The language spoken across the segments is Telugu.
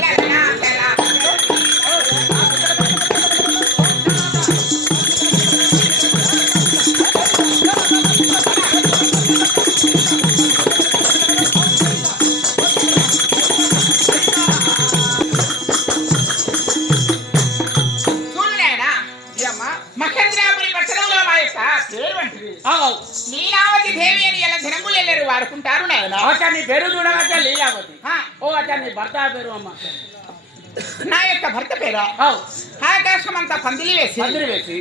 black. వేసి.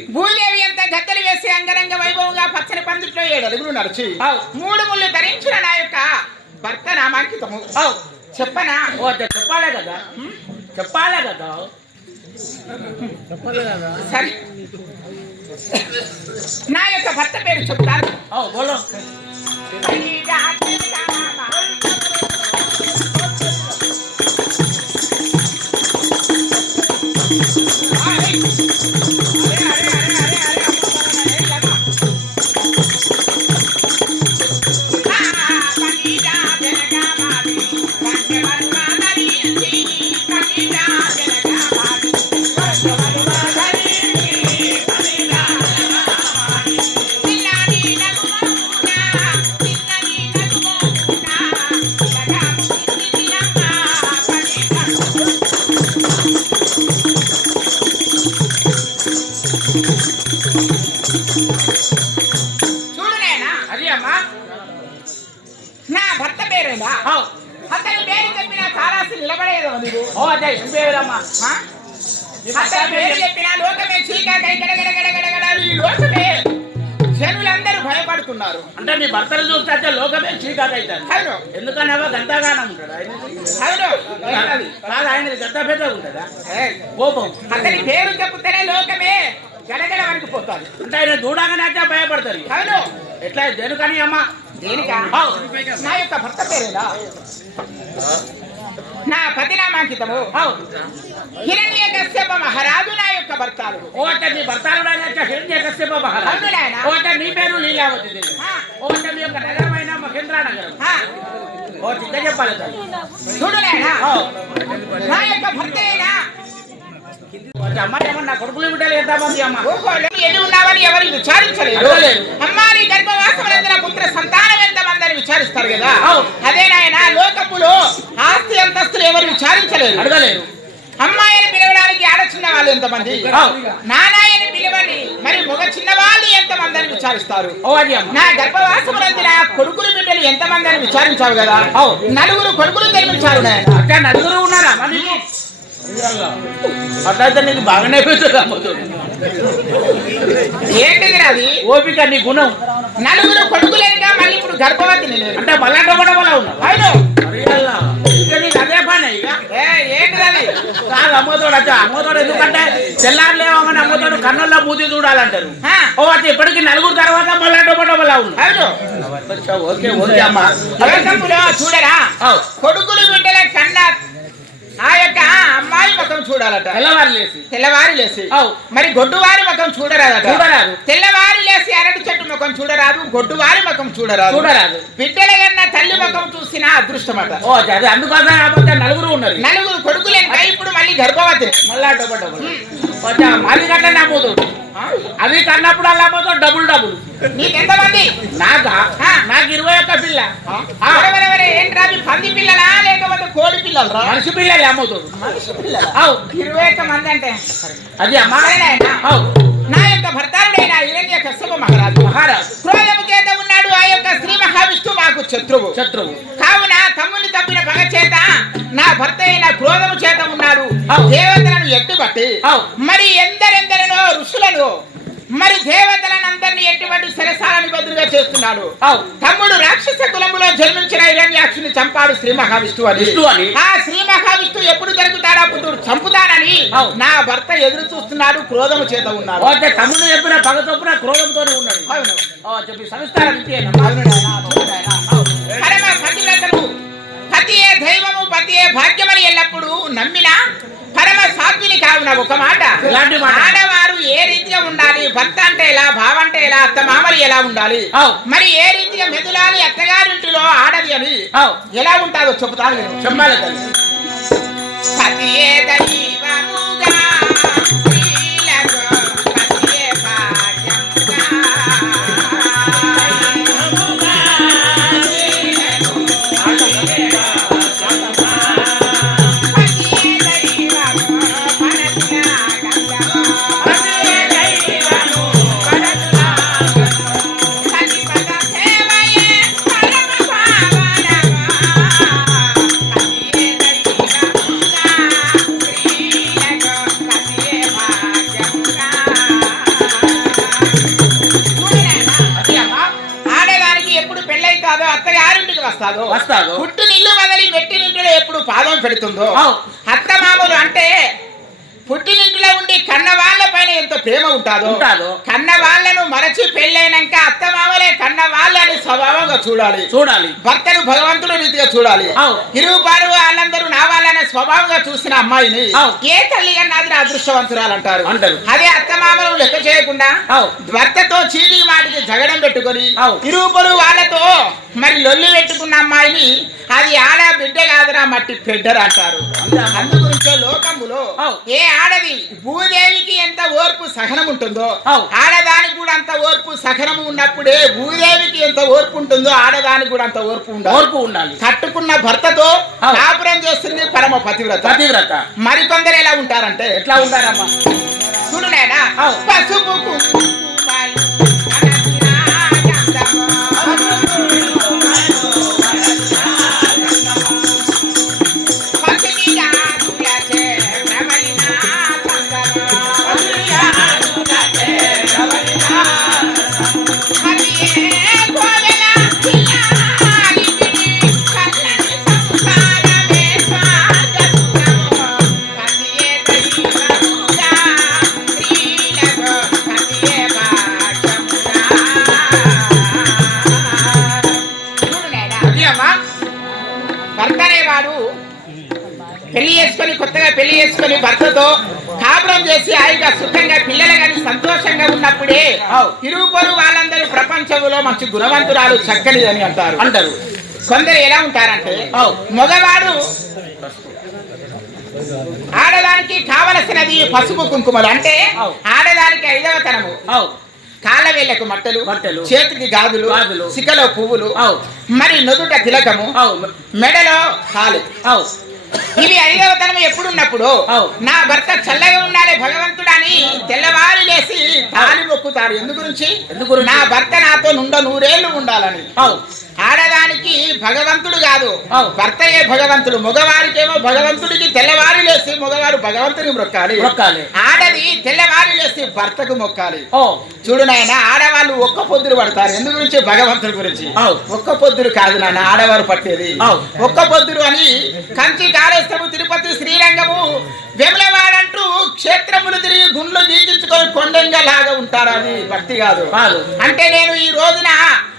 భూదేవి అంతా గద్దెలు వేసి అంగరంగ వైభవంగా పచ్చని పందిట్లో ఏడు అడుగులు నడిచి మూడు ముళ్ళు ధరించిన నా యొక్క భర్త నామాంకితము. చెప్పనా? ఓ చెప్పాలే కదా. చెప్పాలే కదా. సరే. నా యొక్క భర్త పేరు చెప్తాను. బోలో. చూడు భయపడుతున్నారు అంటే నీ భర్తను చూస్తే అయితే లోకమే అవుతుంది అవును. ఎందుకన్నావా గంతగానం అవును. ఏంటది? కాదు ఆయనది గంత పెద్ద ఉంటుందా కోపం. అతని పేరు చెప్పుతేనే లోకమే గడగడ వణికిపోతాది. అంటే ఆయన చూడగానే అయితే భయపడతారు. అవును. ఎట్లా దేనికని అమ్మా? దేనికా? అవు నా యొక్క భర్త పేరేనా? నా పతినామాంకితము. హిరణ్య కశ్యప మహారాజు నా యొక్క భర్తాలు. ఓ అంటే నీ భర్తలు హిరణ్య కశ్యప మహారాజ్. అవును నాయన. ఓ అంటే నీ పేరు లీలావతి దేవి. ఆ, ఓ అంటే మీ యొక్క నగరమైన మహేంద్ర నగరం ఆ, ఓ చిత్త చెప్పాలి. చూడు నాయన. నా యొక్క ఉన్నావని ఎవరు విచారించలేదు. అమ్మా నీ గర్భవాసములందర పుత్ర సంతానం విచారిస్తారు కదా. అదే నాయన లోకములో ఆస్తి అంతస్తులు ఎవరు విచారించలేదు అడగలేరు. అమ్మాయిని పిలవడానికి ఆడ చిన్న వాళ్ళు ఎంతమంది. నానాయని పిలవండి మరి మగ చిన్న వాళ్ళు ఎంతమంది అని విచారిస్తారు? ఓ అది అమ్మ. నా కొడుకులు బిడ్డలు ఎంతమంది అని విచారించావు కదా. నలుగురు కొడుకులు నాయన అక్కడ నలుగురు ఉన్నారా? అట్లయితే నీకు బాగానే పెడుతుంది ఏంటిది అది? ఓపిక నీ గుణం. నలుగురు కొడుకులేనిగా లేదు అంటే మళ్ళా డబ్బడ వల్ల ఉన్నావు? అవును. అదే పని కాదు అమ్మతోడు అచ్చా అమ్మతోడు ఎందుకంటే తెల్లారు అమ్మతోడు కన్నుల్లో మూతి చూడాలంటారు. ఓ అది ఇప్పటికి నలుగురు తర్వాత అవును. ఓకే ఓకే అమ్మా. లోకంలో చూడరా. కొడుకులు బిడ్డల కన్నా ఆ యొక్క అమ్మాయి ముఖం చూడాలట. తెల్లవారు లేసి తెల్లవారి లేసి అవు. మరి గొడ్డువారి ముఖం చూడరాదట. చూడరాదు. తెల్లవారి లేసి అరటి చెట్టు ముఖం చూడరాదు గొడ్డువారి ముఖం చూడరాదు. చూడరాదు. బిడ్డల కన్నా తల్లి ముఖం చూసిన అదృష్టమట. ఓ అది అదే అందుకోసం నలుగురు ఉన్నారు. నలుగురు కొడుకులేక ఇప్పుడు మళ్ళీ గర్భవతి మళ్ళా అది కన్నా నమ్ముతాడు అది కన్నప్పుడు అలా పోతాడు డబుల్ డబుల్ నీకెంతమంది? నాకా? ఆ. నాకు ఇరవై ఒక్క పిల్ల. ఏంట్రా అవి పంది పిల్లలా? లేకపోతే కోడి పిల్లలరా? మనిషి పిల్లలు అమ్ముతాడు మనిషి పిల్లలా? అవు. ఇరవై ఒక్క మంది అంటే? అది అమ్మా. సరే నాయనా. అవు. నా యొక్క భర్తారుడైన హిరణ్య కశ్యప మహారాజు. మహారాజ్. క్రోధము చేత ఉన్నాడు ఆ యొక్క శ్రీ మహావిష్ణు మాకు శత్రువు. శత్రువు. కావున తమ్ముని తప్పిన పగ చేత నా భర్త అయిన క్రోధము చేత ఉన్నాడు. దేవతలను ఎట్టుబట్టి. మరి ఎందరెందరినో ఋషులను మరి దేవతలను అందరినీ ఎటువంటి సరసాలను బదులుగా చేస్తున్నాడు. తమ్ముడు రాక్షస కులములో జన్మించిన హిరణ్యాక్షుని చంపాడు శ్రీ మహావిష్ణు అని. అని. ఆ శ్రీ మహావిష్ణు ఎప్పుడు దొరుకుతాడా పుత్రుడు చంపుతానని. నా భర్త ఎదురు చూస్తున్నాడు క్రోధము చేత ఉన్నాడు. ఓకే తమ్ముడు చెప్పిన పగ చొప్పున క్రోధంతోనే ఉన్నాడు. చెప్పి సంస్కారం పతియే దైవము పతియే భాగ్యమని ఎల్లప్పుడూ నమ్మిన పరమ సాత్విని కావున ఒక మాట? ఆడవారు ఏ రీతిగా ఉండాలి? భర్త అంటే ఎలా? భావ అంటే ఎలా? అత్త మామలు ఎలా ఉండాలి? మరి ఏ రీతిగా మెదులాలి? అత్తగారింటిలో ఆడది అని అవు. ఎలా ఉంటాదో చెబుతాను పెళ్ళై కాదో అత్త యారింటికి వస్తాదో వస్తాదో పుట్టినిల్లు వదిలి మెట్టి మెట్టినింటిలో ఎప్పుడు పాదం పెడుతుందో. అత్త మామూలు అంటే పుట్టినింటిలో ఉండి కన్న వాళ్ళ పైన ఎంత ప్రేమ ఉంటాదో ఉంటాదో. కన్న వాళ్ళను మరచి పెళ్ళైనాక అత్తమామలే కన్న వాళ్ళని స్వభావంగా చూడాలి చూడాలి భర్తను భగవంతుడు రీతిగా చూడాలి. ఇరుగు పారు వాళ్ళందరూ నా వాళ్ళనే స్వభావంగా చూసిన అమ్మాయిని. ఏ తల్లి అన్నది నా అదృష్టవంతురాలు అంటారు అంటారు. అదే అత్తమామలు లెక్క చేయకుండా. భర్తతో చీడీ మాటికి జగడం పెట్టుకొని. ఇరుగు వాళ్ళతో మరి లొల్లి పెట్టుకున్న అమ్మాయిని అది ఆడ బిడ్డ కాదురా మట్టి పెడ్డరు అంటారు అందుగురించే లోకములో. ఏ ఆడది భూదేవికి ఎంత ఓర్పు సహనం ఉంటుందో. ఆడదానికి కూడా అంత ఓర్పు సహనం ఉన్నప్పుడే భూదేవికి ఎంత ఓర్పు ఉంటుందో ఆడదానికి కూడా అంత ఓర్పు ఉండాలి ఓర్పు ఉండాలి కట్టుకున్న భర్తతో. కాపురం చేస్తుంది పరమ పతివ్రత పతివ్రత మరికొందరు ఎలా ఉంటారంటే ఎట్లా ఉంటారమ్మా చూడు. పసుపు మంచి గుణవంతురాలు చక్కనిది అని అంటారు అంటారు కొందరు ఎలా ఉంటారంటే. మగవాడు ఆడదానికి కావలసినది పసుపు కుంకుమలు అంటే. ఆడదానికి ఐదవతనము అవు కాళ్ళ వేళ్ళకు మట్టలు మట్టెలు. చేతికి గాజులు. సికలో పువ్వులు అవు. మరి నుదుట తిలకము మెడలో తాళి ఇవి ఐదవతనం ఎప్పుడున్నప్పుడు. నా భర్త చల్లగా ఉండాలి భగవంతుడు అని తెల్లవారు లేసి తాళి మొక్కుతారు. ఎందు గురించి ఎందు గురించి? నా భర్త నాతో నుండ నూరేళ్ళు ఉండాలని. ఆడదానికి భగవంతుడు కాదు. భర్తయే భగవంతుడు. మగవారికేమో భగవంతుడికి తెల్లవారు లేసి మగవారు భగవంతుని మొక్కాలి మొక్కాలి. ఆడది తెల్లవారు లేసి భర్తకు మొక్కాలి. చూడు నాయన ఆడవాళ్ళు ఒక్క పొద్దులు పడతారు. ఎందు గురించి భగవంతుడి గురించి. ఒక్క పొద్దులు కాదు నాన్న ఆడవారు పట్టేది. ఒక్క పొద్దులు అని కంచి కాళేశ్వరము తిరుపతి శ్రీరంగము వెములవాడంటూ క్షేత్రములు తిరిగి గుండ్లు గీకించుకొని కొండంగా లాగా ఉంటారు అది భక్తి కాదు. అంటే నేను ఈ రోజున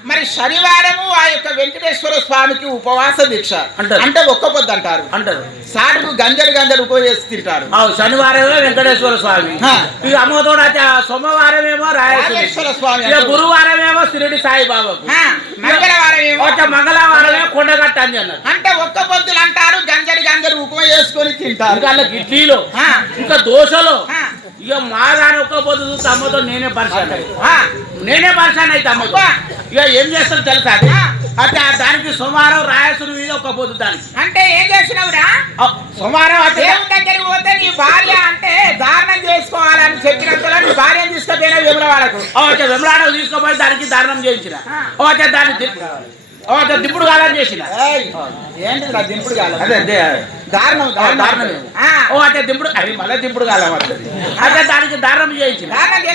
మరి శనివారము ఆ యొక్క వెంకటేశ్వర స్వామికి ఉపవాస దీక్ష అంటారు. అంటే ఒక్క పొద్దు అంటారు అంటారు సాటుకు గంజలు గంజలు ఉపయోగిసి తింటారు శనివారమే వెంకటేశ్వర స్వామి. ఇక అమ్మతోడు అయితే సోమవారమేమో రాయేశ్వరి రాజేశ్వర స్వామి. గురువారమేమో షిరిడి సాయిబాబాకు ఆ, మంగళవారం ఏమో మంగళవారమే కొండగట్ట అని అన్నారు అంటే ఒక్క పొద్దులు అంటారు గంజడి గంజడి ఉపమ చేసుకొని తింటారు ఇంకా ఇడ్లీలో. ఇంకా దోశలో. ఇక మా దాని ఒక్క పొద్దు చూస్తే అమ్మతో నేనే. ఆ, నేనే పరిశాన్ అయితే అబ్బా. ఇక ఏం చేస్తారు తెలుసా. అయితే దానికి సోమవారం రాయసుడు మీద ఒక పొద్దు దానికి అంటే ఏం చేసినావురా సోమవారం దేవుని దగ్గరికి పోతే నీ భార్య అంటే దారుణం చేసుకోవాలని చెప్పినంతలో నీ భార్యను తీసుకుపోయిన విమల వాళ్ళకు ఓ అయితే వెమలాడ తీసుకుపోయి దానికి దారుణం చేయించిన ఆ. ఓ అయితే దాన్ని ది- ఓ అయితే దిప్పుడు కాలని చేసిన నా దింపుడు కాలం అదే అదే. దారుణం ఓ దింపుడు అవి మళ్ళీ దింపుడు కాలం అయితే దానికి దారుణం చేయించిన.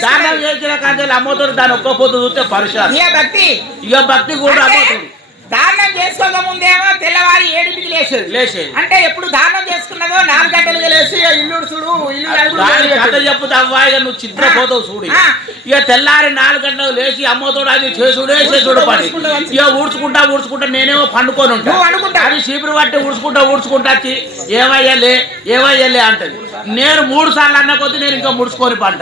దారుణం చేయించిన కానీ అమ్మతో దాని ఒక్క పొద్దు చూస్తే పరిశాన్ నీ భక్తి. ఇక భక్తి కూడా అమ్మతోడు. దారుణం చేసుకోక ముందేమో తెల్లవారి ఏడింటికి లేచేది లేచేది. అంటే ఎప్పుడు దారుణం చేసుకున్నదో నాలుగు గంటలుగా లేచి ఇక ఇల్లు చూడు ఇల్లు కథ. చెప్పుతా అవ్వాయిగా నువ్వు చిత్రపోతావు చూడు. ఇక తెల్లారి నాలుగు గంటలకు లేచి అమ్మతోడు అది చేసుడే చేసుడు పని ఊడ్చుకుంటా, ఊడ్చుకుంటా. ఇక ఊడ్చుకుంటా ఊడ్చుకుంటా నేనేమో పండుకొని ఉంటా నువ్వు పండుకుంటావు. అది చీపురు పట్టి ఊడ్చుకుంటా ఊడ్చుకుంటా ఏమయ్యలే ఏమయ్యలే అంటది నేను మూడు సార్లు అన్న కొద్ది నేను ఇంకా ముడుచుకొని పంట.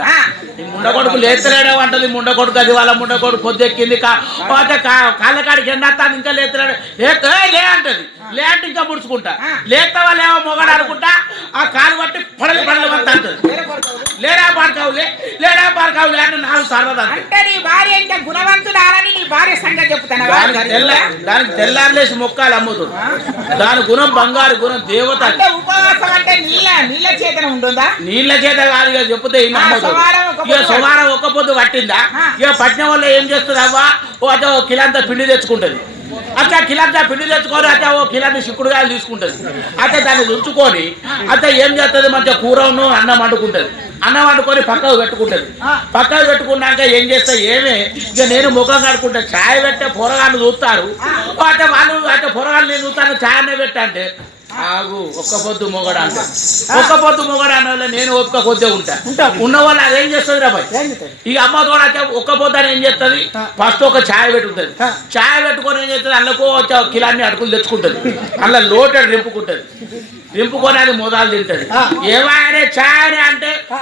ముండ కొడుకు లేతలేడే అంటది ముండ కొడుకు అది వాళ్ళ ముండ కొడుకు కొద్ది ఎక్కింది కా పోతే కా- కాళ్ళ కాడికి ఎండతాను ఇంకా లేతలేడు. లేత లే అంటది. లే అంటే ఇంకా ముడుచుకుంటా. లేతవా లేవో మొగడు అనుకుంటా ఆ కాలు పట్టి పడలు పడలు అంత అంటది వేరే కొడుకు. లేడా అని నాలుగు సార్లు. అంటే నీ భార్య ఇంకా గుణవంతుడాలని నీ భార్య సంగతి చెప్తాను దానికి తెల్ల దానికి తెల్లారలేసి మొక్కాలి అమ్ముతుంది. దాని గుణం బంగారు గుణం దేవత. అంటే ఉపవాసం అంటే నీళ్ళ నీళ్ళ చేతన ఉంటుందా? నీళ్ళ చేత కాదు ఇక చెప్తే ఇక సోమవారం ఒక్క పొద్దు పట్టిందా. ఇక పట్టిన వల్ల ఏం చేస్తుంది అవ్వా? ఓ కిలంతా పిండి తెచ్చుకుంటది. అట్లా కిలంతా పిండి తెచ్చుకొని అట్లా ఓ కిలాంటి చిక్కుడుగాయలు తీసుకుంటది. అయితే దాన్ని ఉంచుకొని అయితే ఏం చేస్తుంది? మంచిగా కూరను అన్నం వండుకుంటది. అన్నం వండుకొని పక్కకు పెట్టుకుంటది. పక్కకు పెట్టుకున్నాక ఏం చేస్తా ఏమే? ఇక నేను ముఖం కడుకుంటా ఛాయ్ పెట్టే పొరగాళ్ళు చూస్తారు. ఆ. అంటే వాళ్ళు అంటే పొరగాళ్ళు నేను చూస్తాను ఛాయ్ అనే పెట్టంటే ఆగు ఒక్క పొద్దు మొగడు అంట ఒక్క పొద్దు మొగడు అన్న నేను ఒక్క పొద్దే ఉంటా. ఉన్న వాళ్ళు అదేం చేస్తుంది రా బాయ్ ఏం చెప్తారు? ఇక అమ్మ అయితే ఒక్క పొద్దు అని ఏం చేస్తుంది. ఫస్ట్ ఒక ఛాయ్ పెట్టుకుంటది. ఛాయ్ పెట్టుకొని ఏం చేస్తుంది అందులో కిలాన్ని అడుగులు తెచ్చుకుంటది అందులో లోటెడ్ రింపుకుంటది రింపుకొని అది మొదలు తింటది ఆ. ఏమైనా అని అంటే ఆ.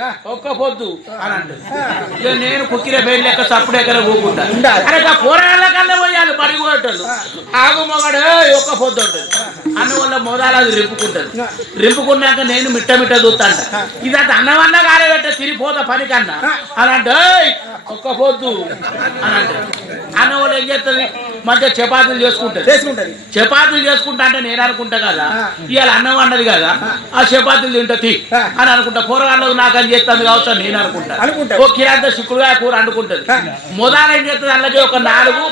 ఆ. ఒక్క పొద్దు అని అంటది ఇక నేను కుక్కిన పేరు లెక్క సప్పుడు ఎక్కడ పోకుంటా ఉండాలి. అరే ఇక కూరగాయల కన్నా పోయాలి బడి కొట్టలు ఆగు మొగడు ఒక్క పొద్దు ఉంటుంది అందువల్ల మొదలు అది రింపుకుంటది ఆ. రింపుకున్నాక నేను మిట్ట మిట్ట చూస్తాంట ఆ. ఇదంతా అన్నమన్నా కాలబెట్ట తిరిగిపోతా పని కన్నా ఆ. అని అంటే "ఏయ్, ఒక్క పొద్దు అని అంటే అన్న వాళ్ళు ఏం చేస్తుంది మంచిగా చపాతీలు చేసుకుంటది చేసుకుంటది చపాతీలు చేసుకుంటా అంటే నేను అనుకుంటా కదా. ఇవాళ అన్నం అన్నది కదా ఆ. చపాతీలు తింటది. అని అనుకుంటా కూరగాయలు నాకు అని చేస్తుంది కావచ్చు నేను అనుకుంటా. ఓ కిరాంత చిక్కుడుగా కూర అనుకుంటది. మొదలు ఏం చేస్తుంది అందులోకి ఒక నాలుగు.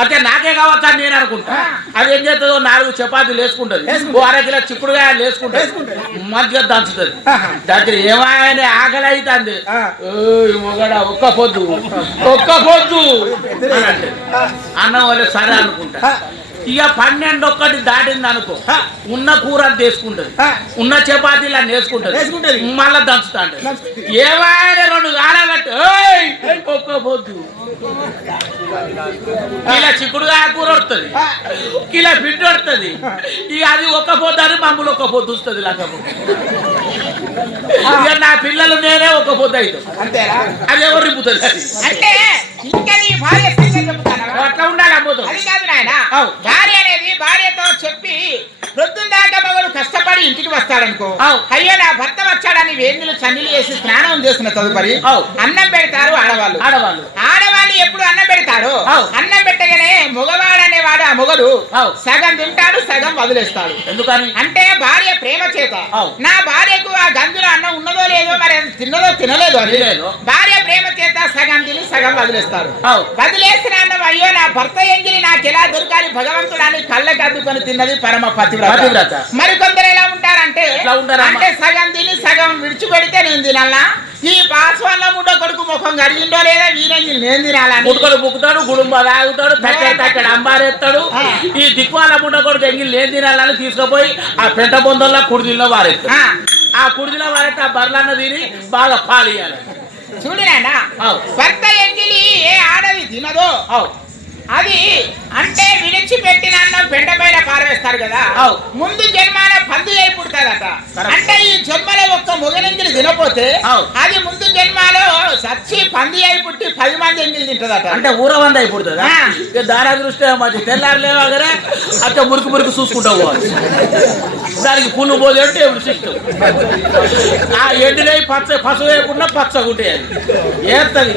అంటే నాకే కావచ్చు అని నేను అనుకుంటా అది ఏం చేస్తుందో నాలుగు చపాతీలు వేసుకుంటది. ఓ అర కిలో చిక్కుడుగా వేసుకుంటది. మంచిగా దంచుతుంది. దగ్గర ఏమైనా ఆకలి అవుతుంది. మొగడ ఒక్క పొద్దు ఒక్క పొద్దు అని అంటది. ఆ. అన్నం వల్ల సరే అనుకుంటా. ఇక పన్నెండు ఒక్కటి దాటింది అనుకో. ఉన్న కూర ఆ. ఉన్న చపాతీలు అన్ని వేసుకుంటది. మళ్ళా దంచుతా అంటే దంచుతుంది. ఏమైనా రెండు కాలాలంటే ఏయ్, ఒక్క పొద్దు ఇలా చిక్కుడుగా కూర వస్తుంది. ఇలా పిండి వస్తుంది ఇక అది ఒక్క పొద్దు అని మమ్మల్ని ఒక్క పొద్దు వస్తుంది లేకపోతే నా పిల్లలు నేనే ఒక్క పొద్దు అవుతాం అంతేనా అది ఎవరు రిపుతుంది అంటే ఇంకా నీ భార్య? అట్లా ఉండాలి అమ్ముతాం అది కాదు నాయన. భార్య అనేది భార్యతో చెప్పి ప్రొద్దున దాకా మగడు కష్టపడి ఇంటికి వస్తాడనుకో. అయ్యో నా భర్త వచ్చాడని వేందులు చన్నీలు వేసి స్నానం చేసిన తదుపరి. అన్నం పెడతారు ఆడవాళ్ళు ఆడవాళ్ళు ఆడవాళ్ళు ఎప్పుడు అన్నం పెడతారు. అన్నం పెట్టగానే మగవాడు అనేవాడు ఆ మొగడు. సగం తింటాడు సగం వదిలేస్తాడు ఎందుకని అంటే భార్య ప్రేమ చేత. నా భార్యకు ఆ గంజులో అన్నం ఉన్నదో లేదో మరి తిన్నదో తినలేదు అని. భార్య ప్రేమ చేత సగం తిని సగం వదిలేస్తారు అవు. వదిలేసిన అన్నం అయ్యో నా భర్త ఎంగిలి నాకు ఎలా దొరకాలి భగవంతుడు అని కళ్ళకి అద్దుకొని తిన్నది పరమ పతివ్రత పతివ్రత. మరి కొందరు ఎలా ఉంటారంటే? అంటే సగం తిని సగం విడిచిపెడితే నేను తినాలా ఈ పాస్వాన్ల ముడ్డ కొడుకు ముఖం కడిగిండో లేదా వీరంగిలి నేను తినాలని ముట్టుకొని బుక్కుతాడు గుడుంబ తాగుతాడు తక్కడి తక్కడి అంబారేస్తాడు ఆ. ఈ దిక్కువాల ముడ్డ కొడుకు ఎంగిల్ లేని తినాలని తీసుకుపోయి ఆ పెంట బొందల్లో కుడిదిల్లో వారేస్తాడు ఆ, కుడిదిలో వారైతే ఆ బర్లన్న తిని బాగా పాలు ఇవ్వాలి చూడు నాయనా అవు. భర్త ఎంగిలి ఏ ఆడది తినదో అది అంటే విడిచిపెట్టిన అన్నం పెంట పైన పారవేస్తారు కదా. ముందు జన్మాన పంది అయి పుడతాదట. అంటే ఈ జన్మలో ఒక్క మొగలింగిలి తినపోతే. అది ముందు జన్మలో సచ్చి పంది అయి పుట్టి పది మంది ఎంగిలి తింటదట. అంటే ఊర వంద అయిపోతుందా ఆ. ఇక దాని దృష్టి మంచి తెల్లారు లేవగానే అట్లా మురికి మురికి చూసుకుంటావు పోవాలి. దానికి పుల్లు పోతే అంటే సిస్టమ్ ఆ ఎండినవి పచ్చ పసుపు వేయకుండా పచ్చగా ఉంటాయి అది ఏస్తుంది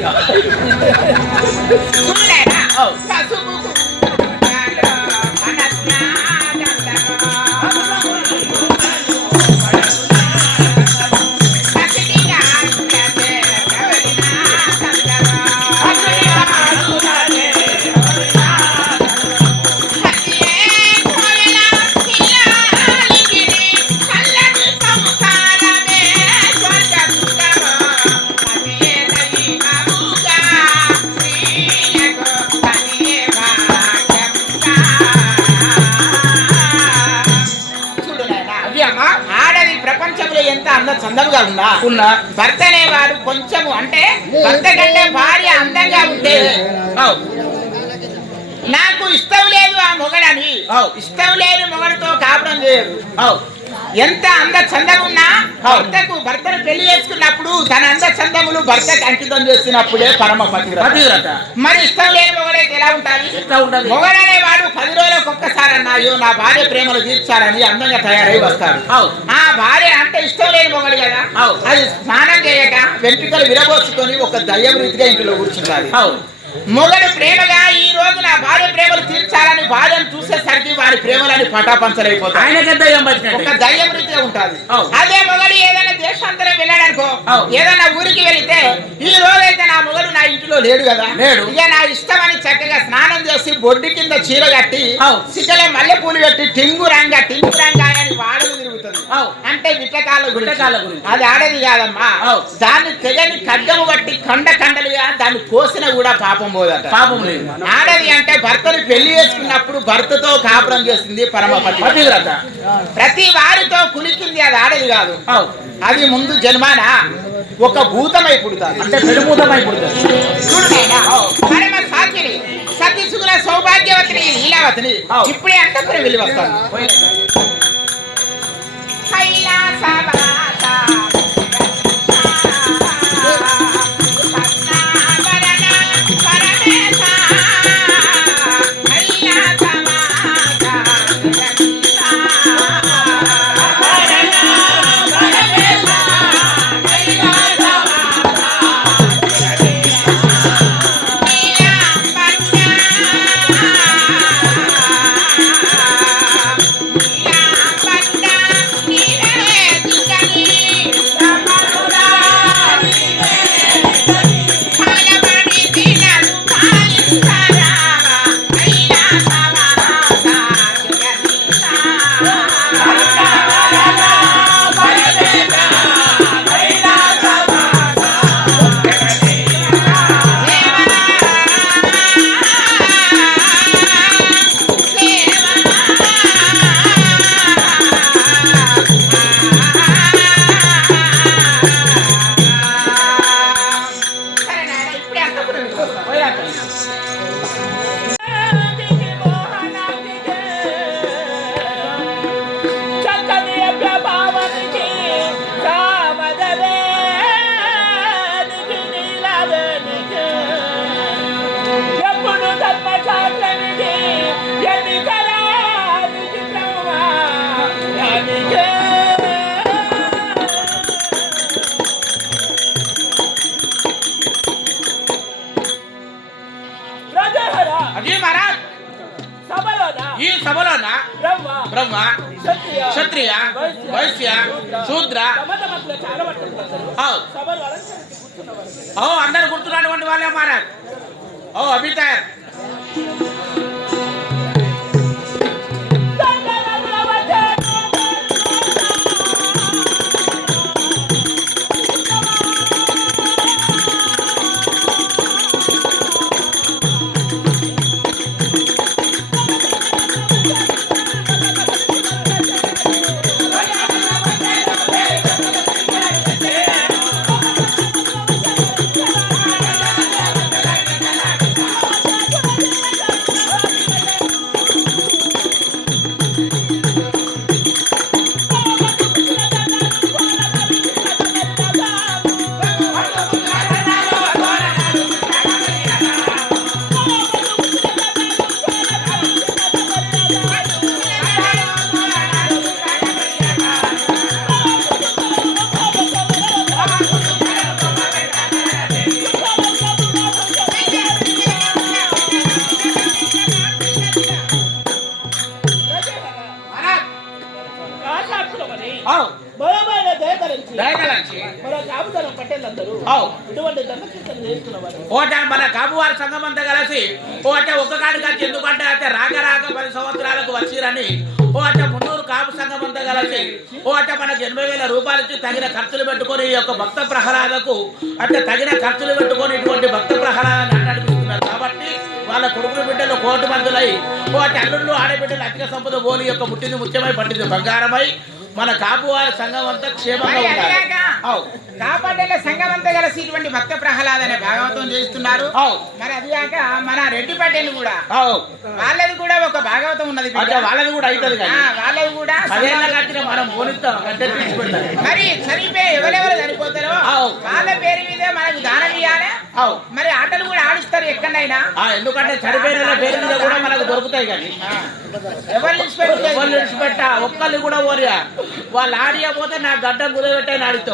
ఇక చూడలేదా? అవు. పసుపు చందముగా ఉందా? ఉన్న. భర్త అనేవాడు కొంచెము అంటే భర్త కంటే భార్య అందంగా ఉంటే. నాకు ఇష్టం లేదు ఆ మొగడని. ఇష్టం లేని మొగడితో కాపురం అవు. ఎంత అంద చందమున్నా భర్తకు భర్తను పెళ్ళి చేసుకున్నప్పుడు తన అంద చందములు భర్తకు అంకితం చేసినప్పుడే పరమ పతివ్రత. మరి ఇష్టం లేని మొగడైతే ఎలా ఉంటాది ఎట్లా ఉంటది మొగడనేవాడు పది రోజులకు ఒక్కసారి అన్నాయో నా భార్య ప్రేమలు తీర్చాలని అందంగా తయారై వస్తాడు. ఆ భార్య అంటే ఇష్టం లేని మొగడు కదా. అది స్నానం చేయక వెంట్రుకలు విరబోసుకొని ఒక దయ్యం రీతిగా ఇంట్లో కూర్చుంటారు మొగడు ప్రేమగా ఈ రోజు నా భార్య ప్రేమలు తీర్చాలని భార్యను చూసేసరికి వారి ప్రేమలని పటాపంచలైపోతాయి ఆయనకెంత ఏం పట్టినట్టు ఒక దయ్యం రీతిగా ఉంటుంది అవు. అదే మొగడు ఏదైనా దేశాంతరం వెళ్ళాడనుకో. ఏదైనా ఊరికి వెళితే ఈ రోజైతే నా మొగడు నా ఇంటిలో లేడు కదా లేడు. ఇక నా ఇష్టం అని చక్కగా స్నానం చేసి బొడ్డు కింద చీర కట్టి. సిగ్గలో మల్లె పూలు పెట్టి టింగు రంగా టింగు రంగా అని వాడలు తిరుగుతుంది. అంటే విట్టకాల గురించి. అది ఆడేది కాదమ్మా. దాన్ని తెగని ఖడ్గము బట్టి కండ కండలుగా దాన్ని కోసిన కూడా పాపం పోదట పాపం లేదు ఆడది అంటే భర్తని పెళ్ళి చేసుకున్నప్పుడు భర్తతో కాపురం చేస్తుంది పరమ పతి. పతివ్రత. ప్రతి వారితో కులికింది అది ఆడది కాదు. అది ముందు జన్మాన ఒక భూతమై పుడతాది. అంటే పెనుభూతమై పుడుతుంది. చూడు నాయనా, పరమ సాధ్యుని సతీ సుగుణ సౌభాగ్యవతిని లీలావతిని. ఇప్పుడే అంతపురం వెళ్ళి వస్తాను. ఈ సభలోన బ్రహ్మ క్షత్రియ వైశ్య శూద్ర అవు ఓ అందరు గుర్తున్నటువంటి వాళ్ళే మహారాజ్ ఓ అభితాయర్ ఓ అంటే మనకు ఎనభై వేల రూపాయలు ఇచ్చి తగిన ఖర్చులు పెట్టుకొని ఈ యొక్క భక్త ప్రహ్లాదకు అంటే తగిన ఖర్చులు పెట్టుకొని ఇటువంటి భక్త ప్రహ్లాదాన్ని నడిపిస్తున్నారు కాబట్టి వాళ్ళ కొడుకులు బిడ్డలు కోటి మందులై ఓ అంటే అల్లుళ్ళు ఆడబిడ్డలు అధిక సంపద పోలి యొక్క ముట్టింది ముఖ్యమై పట్టింది బంగారమై మన కాపువారి సంఘం అంతా క్షేమంగా ఉండాలి. కాపాడేల సంఘం అంతా కలిసి ఇటువంటి భక్త ప్రహ్లాద అనే భాగవతం చేస్తున్నారు. మరి అది కాక మన రెడ్డి పటేల్ కూడా. వాళ్ళది కూడా ఒక భాగవతం ఉన్నది వాళ్ళది కూడా అవుతుంది వాళ్ళది కూడా మరి చనిపోయి ఎవరెవరు చనిపోతారో. వాళ్ళ పేరు మీద మనకు దానం ఇవ్వాలి మరి ఆటలు కూడా ఆడిస్తారు ఎక్కడైనా. ఎందుకంటే చనిపోయిన పేరు మీద కూడా మనకు దొరుకుతాయి కానీ. ఎవరు ఒక్కళ్ళు కూడా పోరియా వాళ్ళు ఆడియపోతే నా గడ్డ కుదబెట్టే ఆడితో